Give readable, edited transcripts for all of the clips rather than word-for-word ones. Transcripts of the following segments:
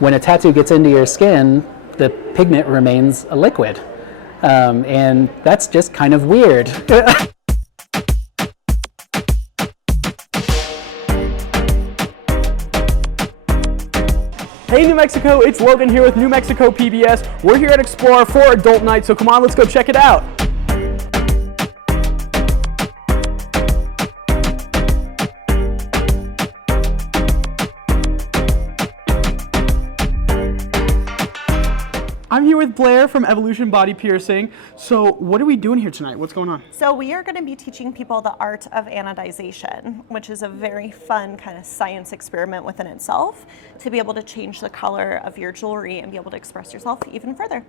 when a tattoo gets into your skin, the pigment remains a liquid. And that's just kind of weird. Hey New Mexico, it's Logan here with New Mexico PBS. We're here at Explore for Adult Night, so come on, let's go check it out. I'm here with Blair from Evolution Body Piercing. So what are we doing here tonight? What's going on? So we are going to be teaching people the art of anodization, which is a very fun kind of science experiment within itself to be able to change the color of your jewelry and be able to express yourself even further.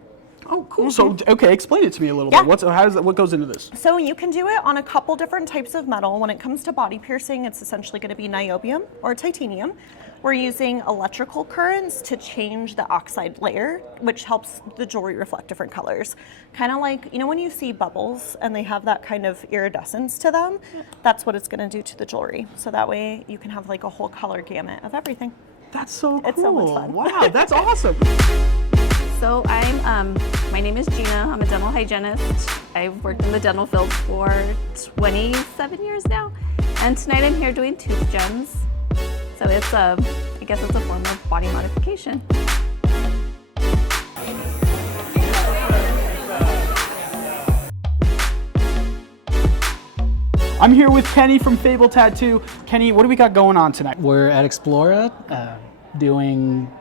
Oh, cool. So, okay, explain it to me a little Yeah. bit. What goes into this? So you can do it on a couple different types of metal. When it comes to body piercing, it's essentially going to be niobium or titanium. We're using electrical currents to change the oxide layer, which helps the jewelry reflect different colors. Kind of like, you know, when you see bubbles and they have that kind of iridescence to them, that's what it's going to do to the jewelry. So that way you can have like a whole color gamut of everything. That's so cool. It's so much fun. Wow, that's awesome. So my name is Gina. I'm a dental hygienist. I've worked in the dental field for 27 years now. And tonight I'm here doing tooth gems. So it's I guess it's a form of body modification. I'm here with Kenny from Fable Tattoo. Kenny, what do we got going on tonight? We're at Explora doing,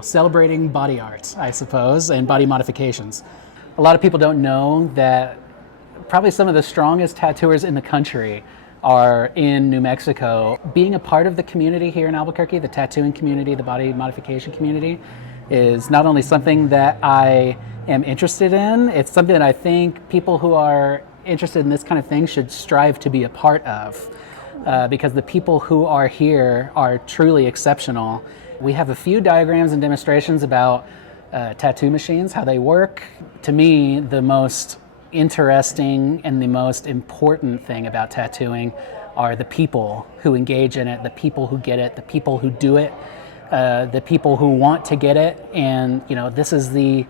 celebrating body art, I suppose, and body modifications. A lot of people don't know that probably some of the strongest tattooers in the country are in New Mexico. Being a part of the community here in Albuquerque, the tattooing community, the body modification community, is not only something that I am interested in, it's something that I think people who are interested in this kind of thing should strive to be a part of. Because the people who are here are truly exceptional. We have a few diagrams and demonstrations about tattoo machines, how they work. To me, the most interesting and the most important thing about tattooing are the people who engage in it, the people who get it, the people who do it, the people who want to get it. And this is the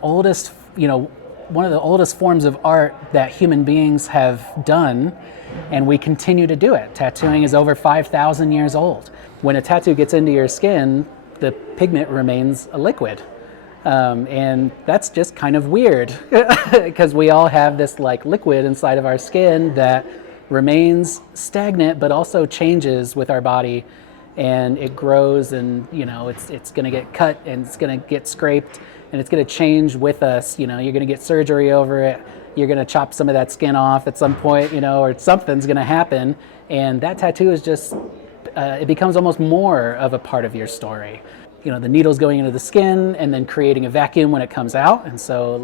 oldest, one of the oldest forms of art that human beings have done, and we continue to do it. Tattooing is over 5,000 years old. When a tattoo gets into your skin, the pigment remains a liquid. And that's just kind of weird because we all have this like liquid inside of our skin that remains stagnant but also changes with our body, and it grows, and it's going to get cut and it's going to get scraped and it's going to change with us. You're going to get surgery over it. You're going to chop some of that skin off at some point, or something's going to happen, and that tattoo is just it becomes almost more of a part of your story. The needle's going into the skin and then creating a vacuum when it comes out, and so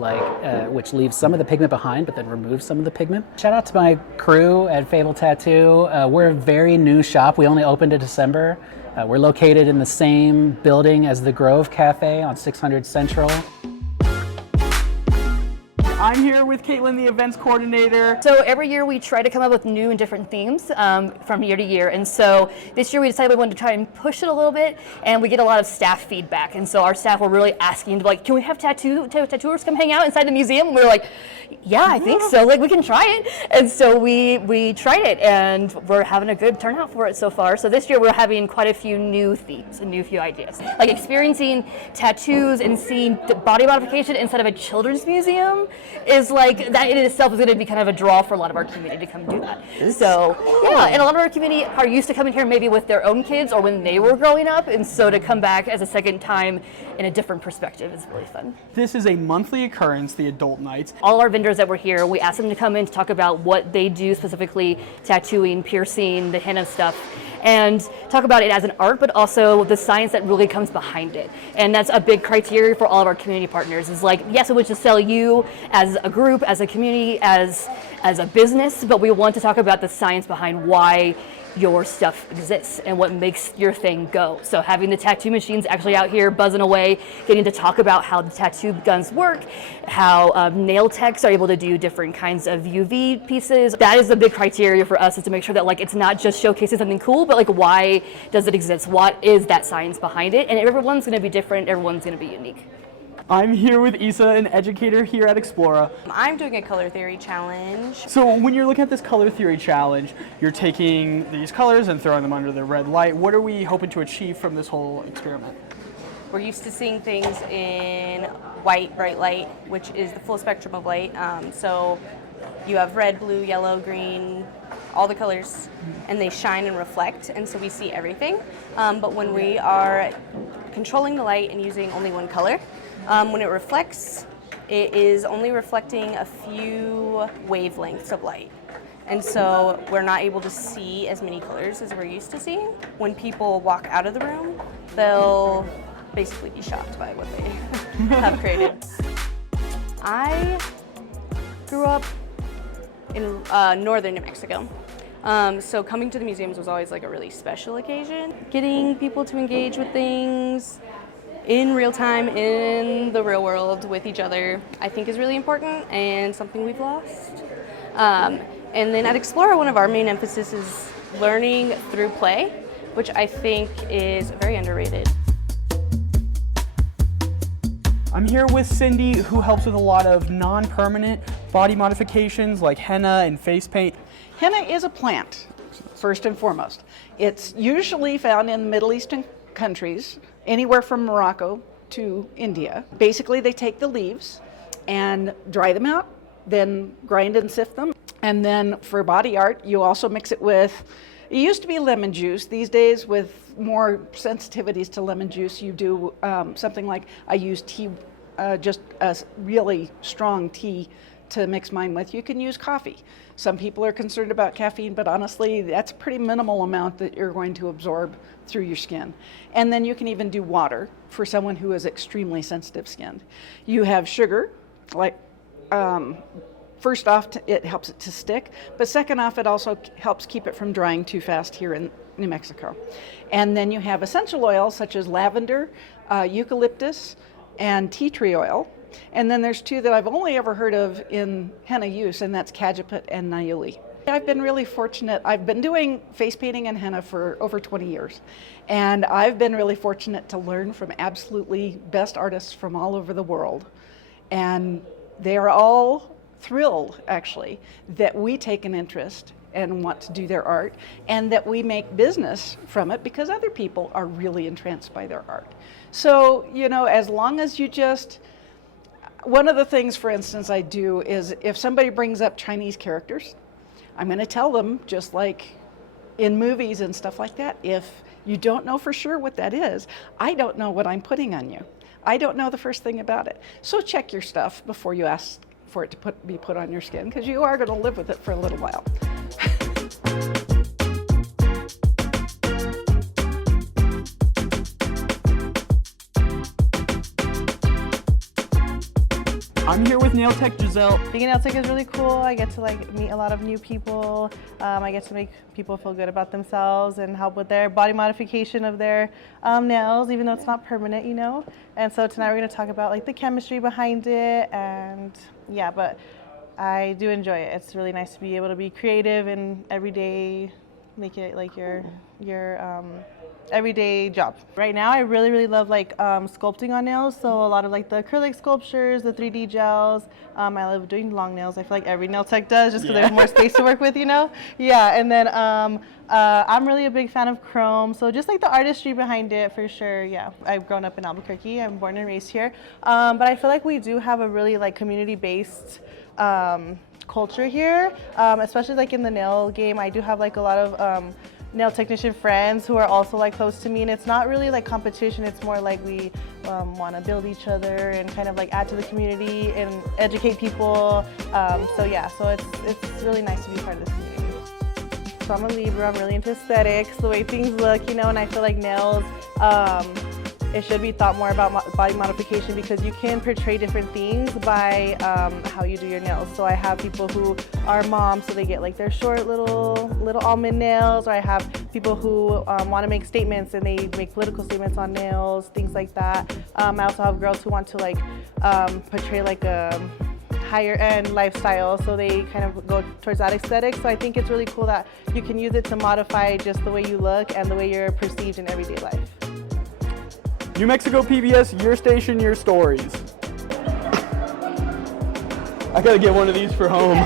which leaves some of the pigment behind but then removes some of the pigment. Shout out to my crew at Fable Tattoo. We're a very new shop. We only opened in December. We're located in the same building as the Grove Cafe on 600 Central. I'm here with Caitlin, the events coordinator. So every year we try to come up with new and different themes from year to year. And so this year we decided we wanted to try and push it a little bit, and we get a lot of staff feedback. And so our staff were really asking, can we have tattooers come hang out inside the museum? And we were like, yeah, I think so. We can try it. And so we tried it, and we're having a good turnout for it so far. So this year we're having quite a few new themes and new few ideas. Like experiencing tattoos and seeing the body modification inside of a children's museum is like, that in itself is going to be kind of a draw for a lot of our community to come do that. So yeah, and a lot of our community are used to coming here maybe with their own kids or when they were growing up, and so to come back as a second time in a different perspective is really fun. This is a monthly occurrence, the Adult Nights. All our vendors that were here, we asked them to come in to talk about what they do, specifically tattooing, piercing, the henna stuff, and talk about it as an art, but also the science that really comes behind it. And that's a big criteria for all of our community partners. Is like, yes, it would just sell you as a group, as a community, as a business, but we want to talk about the science behind why your stuff exists and what makes your thing go. So having the tattoo machines actually out here buzzing away, getting to talk about how the tattoo guns work, how nail techs are able to do different kinds of UV pieces. That is the big criteria for us, is to make sure that like it's not just showcasing something cool, but like why does it exist? What is that science behind it? And everyone's gonna be different, everyone's gonna be unique. I'm here with Isa, an educator here at Explora. I'm doing a color theory challenge. So when you're looking at this color theory challenge, you're taking these colors and throwing them under the red light. What are we hoping to achieve from this whole experiment? We're used to seeing things in white, bright light, which is the full spectrum of light. So you have red, blue, yellow, green, all the colors, and they shine and reflect, and so we see everything. But when we are controlling the light and using only one color, when it reflects, it is only reflecting a few wavelengths of light. And so we're not able to see as many colors as we're used to seeing. When people walk out of the room, they'll basically be shocked by what they have created. I grew up in northern New Mexico. So coming to the museums was always like a really special occasion. Getting people to engage with things in real time, in the real world with each other, I think is really important and something we've lost. And then at Explora, one of our main emphasis is learning through play, which I think is very underrated. I'm here with Cindy, who helps with a lot of non-permanent body modifications like henna and face paint. Henna is a plant, first and foremost. It's usually found in Middle Eastern countries, anywhere from Morocco to India. Basically, they take the leaves and dry them out, then grind and sift them. And then for body art, you also mix it with, it used to be lemon juice. These days, with more sensitivities to lemon juice, you do something like, I use tea, just a really strong tea to mix mine with. You can use coffee. Some people are concerned about caffeine, but honestly, that's a pretty minimal amount that you're going to absorb through your skin. And then you can even do water for someone who is extremely sensitive skinned. You have sugar, like first off, it helps it to stick, but second off, it also helps keep it from drying too fast here in New Mexico. And then you have essential oils such as lavender, eucalyptus, and tea tree oil. And then there's two that I've only ever heard of in henna use, and that's cajeput and niuli. I've been really fortunate. I've been doing face painting and henna for over 20 years. And I've been really fortunate to learn from absolutely best artists from all over the world. And they are all thrilled, actually, that we take an interest and want to do their art, and that we make business from it because other people are really entranced by their art. So, you know, as long as you just, one of the things, for instance, I do is if somebody brings up Chinese characters, I'm going to tell them, just like in movies and stuff like that, if you don't know for sure what that is, I don't know what I'm putting on you. I don't know the first thing about it. So check your stuff before you ask for it to be put on your skin, because you are going to live with it for a little while. I'm here with nail tech Giselle. Being a nail tech is really cool. I get to meet a lot of new people. I get to make people feel good about themselves and help with their body modification of their nails, even though it's not permanent, you know. And so tonight we're going to talk about the chemistry behind it, and yeah, but I do enjoy it. It's really nice to be able to be creative and every day make it like your everyday job. Right now I really love sculpting on nails, so a lot of the acrylic sculptures, the 3D gels. I love doing long nails. I feel like every nail tech does, just because there's more space to work with, you know? Yeah, and then I'm really a big fan of chrome, so just the artistry behind it, for sure. Yeah, I've grown up in Albuquerque. I'm born and raised here, but I feel like we do have a really community-based culture here, especially in the nail game. I do have a lot of nail technician friends who are also close to me, and it's not really competition. It's more we want to build each other and kind of add to the community and educate people. So yeah, so it's really nice to be part of this community. So I'm a Libra. I'm really into aesthetics, the way things look, you know, and I feel nails it should be thought more about body modification because you can portray different things by how you do your nails. So I have people who are moms, so they get like their short little almond nails, or I have people who want to make statements and they make political statements on nails, things like that. I also have girls who want to like portray like a higher end lifestyle, so they kind of go towards that aesthetic. So I think it's really cool that you can use it to modify just the way you look and the way you're perceived in everyday life. New Mexico PBS, your station, your stories. I gotta get one of these for home.